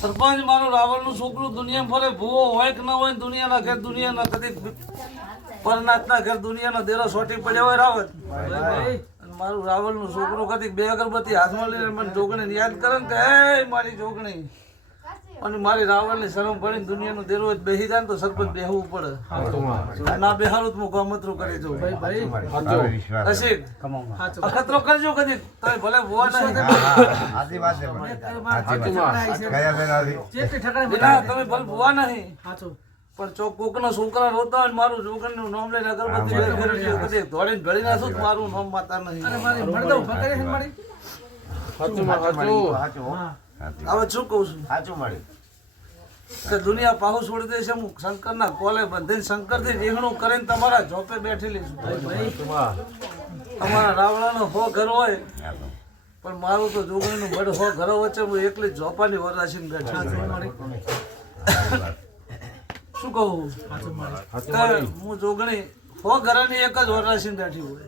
સરપંચ મારું રાવણનું છોકરું દુનિયા ફરે, ભૂવો હોય કે ન હોય ને દુનિયાના ઘેર દુનિયાના કદી પરનાથના ઘેર દુનિયાનો દેરો સોટી પડ્યો હોય રાવણ. મારું રાવણનું છોકરું કદી બે અગરબત્તી હાથમાં લઈને મને જોગણીને યાદ કરે ને કે મારી જોગણી. અને મારી રાવણની શરમ પડી દુનિયાનું દેરો જ બેસી જાય ને તો સરપંચ બેહવું પડે. ના બેહારું તો હું ગમતરું કરી દઉં. રસિક અખતરો કરજો કદી તમે ભલે ભૂવા નહીં. તમે ભલે ભૂવા નહીં. પણ ચોક કોકના છોકરા રોતા હોય મારું છોકરા નું નામ લઈને અગરબત્તી કદી દોડીને ભળી નાખું મારું નામ માતા નહીં. હવે શું કહું છું? કે દુનિયા પાહુ છોડી દેશે હું શંકરના કોલે બંધીને શંકરથી રીંગણું કરીને તમારા જોપે બેઠેલી છું. તમારા રાવણાનો હો ઘર હોય પણ મારું તો જોગણીનું બળ હો ઘરો વચ્ચે હું એકલી ઝોપાની વરાશીને બેઠી. શું કહું? હું જોગણી હો ઘરની એક જ વરાશીને બેઠી હોય.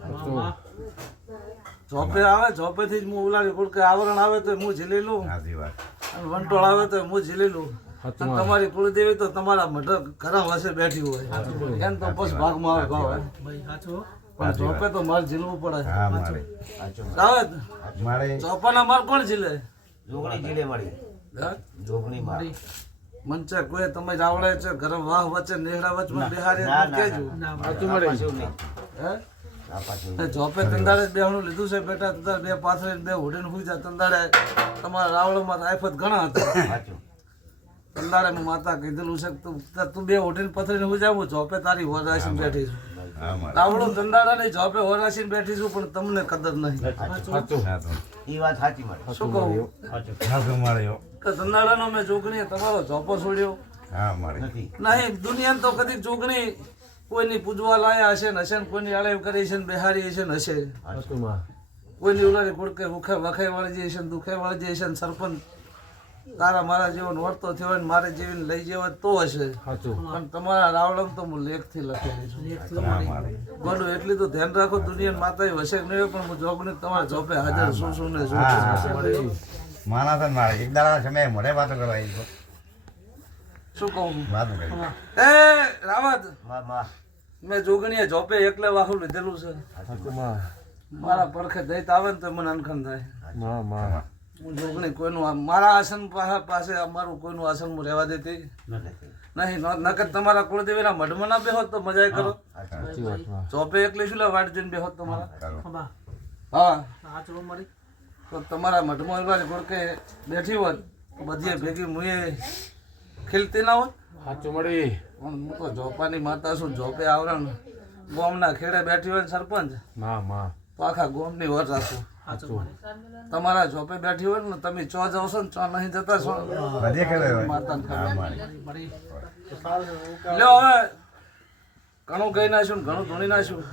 જોપે આવે જોપેથી જ હું ઉલાડી કુડકે આવરણ આવે તો હું ઝીલી લઉં. વંટોળ આવે તો હું ઝીલી લઉં. તમારી કુળદેવી તો તમારા મઢ ઘરા વસે બેઠી હોય. એમ તો બસ ભાગમાં આવે ભાવ પણ ચોપે તો માલ ઝીલવું પડે. આવે ચોપાના માલ કોણ ઝીલે? મારી. મંચે કોઈ તમે રાવળે છે ગરમ વાહ વચ્ચે નેહડા વચમાં બિહારી કેજો. હે? એ તંદાડે બેહણું લીધું છે બેટા તંદાડે બે પાથરે બે હોડીને હુઈ જા તંદાડે તમારા રાવળમાં રાયફત ઘણા હતા. મેં માતા કીધેલું છે તું તું બે હોટેલ પથરીને હું જા જોપે તારી હોરાશીને બેઠી છું. આવડો તંદાડા નહીં જોપે હોરાશીને બેઠી છું પણ તમને કદર નહીં. શું કહું? કે તંદાડાનો મેં જોગણી તમારો જોપો છોડ્યો. નહીં દુનિયા તો કદી જોગણી કોઈની પૂજવા લાયા હશે ને હશે ને કોઈની આળે કરી છે ને બિહારી હશે ને હશે. કોઈની ઉલારી કુડકે ભૂખે વખાઈ વાળી જાય છે ને દુખે વાળી જઈ છે ને સરપંચ તારા મારા જેવો વર્તો થયો ને મારે જેવી લઈ જેવો તો હશે. પણ તમારા રાવળમ તો હું લેખથી લખેલી છું. બોલું એટલી તો ધ્યાન રાખો દુનિયા માતા હશે કે નહીં પણ હું જોગને તમારા જોબે હાજર શું શું ને શું શું. માણસ મારે એક દાડા સમય મને વાતો કરવા આવી શું કહું? વાતો કરી. એ રાવત મેં જોગણીએ જોપે એકલે વાહુ લીધેલું છે. મારા પડખે દૈત આવે ને તો મને અનખન થાય. હું જોગણી કોઈનું મારા આસન પાસે અમારું કોઈનું આસન હું રહેવા દેતી. નહીં ન- નકર તમારા કુળદેવીના મઢમાં ના બેહોત તો મજા કરો. ચોપે એકલી શું વાટ જઈને બેહોત તમારા. હા તો તમારા મઢમાં એવા ગોળકે બેઠી હોત બધીએ બધી ભેગી મુએ ખીલતી ના હોત પણ હું તો જોપાની માતા છું જોપે આવરણ ગોમના ખેડે બેઠી હોય સરપંચ. સરપંચ તો આખા ગોમની વર રાખું. તમારા ઝોપે બેઠી હોય ને તમે ચો જાવ છો ને ચો નહીં જતા છો. લ્યો હવે. ઘણું કહી નાખ્યું ને ઘણું ધૂણી નાખ્યું.